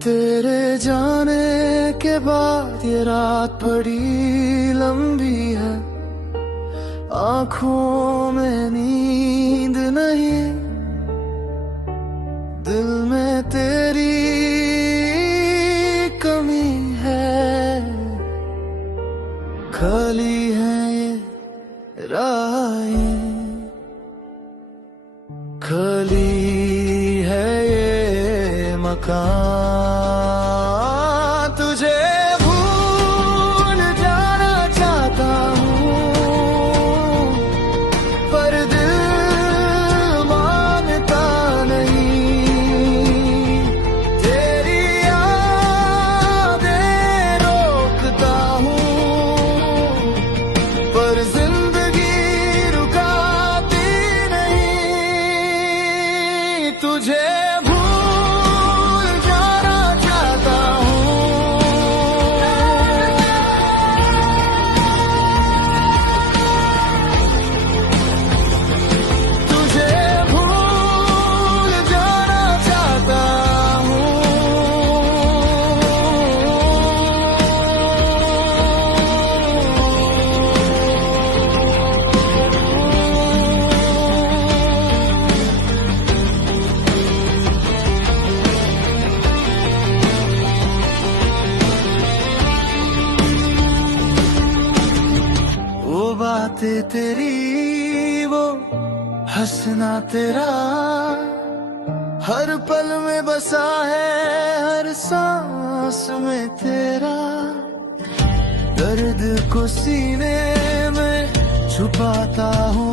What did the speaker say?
तेरे जाने के बाद ये रात बड़ी लंबी है, आंखों में नींद नहीं, दिल में तेरी कमी है, खाली है ये राहें, खाली है ये मकान। तुझे भूल जाना चाहता हूँ, पर दिल मानता नहीं, तेरी यादें रोकता हूँ, पर जिंदगी रुकाती नहीं। तुझे बातें तेरी, वो हंसना तेरा, हर पल में बसा है, हर सांस में तेरा, दर्द को सीने में छुपाता हूँ,